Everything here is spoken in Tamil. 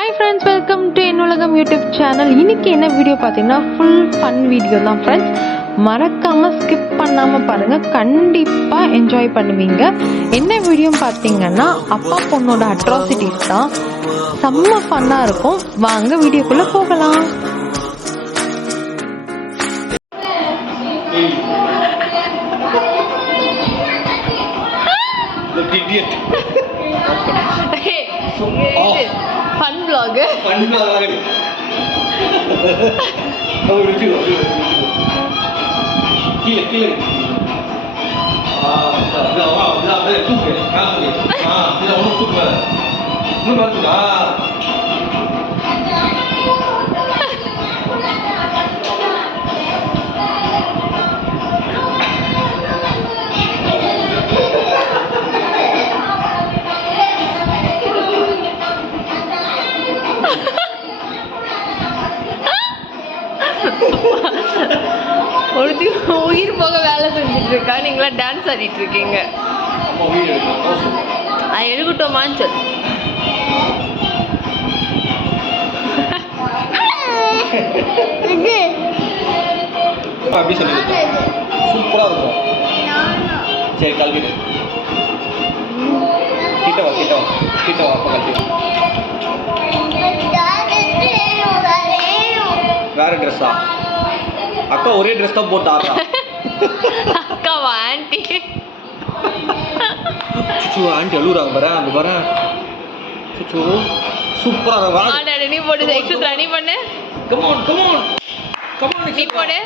ஹாய் ஃப்ரெண்ட்ஸ், வெல்கம் டு என்னுலகம் யூடியூப் சேனல். இன்னைக்கு என்ன வீடியோ பார்த்தீங்கன்னா ஃபுல் ஃபன் வீடியோ தான் ஃப்ரெண்ட்ஸ். மறக்காமல் ஸ்கிப் பண்ணாமல் பாருங்கள், கண்டிப்பாக என்ஜாய் பண்ணுவீங்க. என்ன வீடியோ பார்த்தீங்கன்னா அப்பா பொண்ணோட அட்ராசிட்டிஸ் தான். செம்ம ஃபன்னாக இருக்கும். வாங்க வீடியோக்குள்ளே போகலாம். Fun vlog. Fun vlog lagi. Oh lucu. Kila. Dah, tu ke? Kamu ni. Tidak orang tu ke? Lu baru dah. ஒருத்தி உயிர் போக வேலை செஞ்சுட்டு இருக்கா, நீங்களா டான்ஸ் ஆடிட்டு இருக்கீங்க. எழுகட்டோமான்னு சொல். சூப்பரா இருக்கும். சரி கல்விட்டு கிட்ட வா அப்ப கல்வி. வேற ட்ரெஸ்ஸா? அக்கா ஒரே ட்ரெஸ் தான் போட்டு ஆடுறா. அக்காவா? ஆண்டி ஆண்டி அழுகுறாங்க பாரு, அந்த பாரு. சூப்பரா நீ போடு, எக்ஸட்ரா நீ பண்ணு. கம் ஆன் நீ போடு.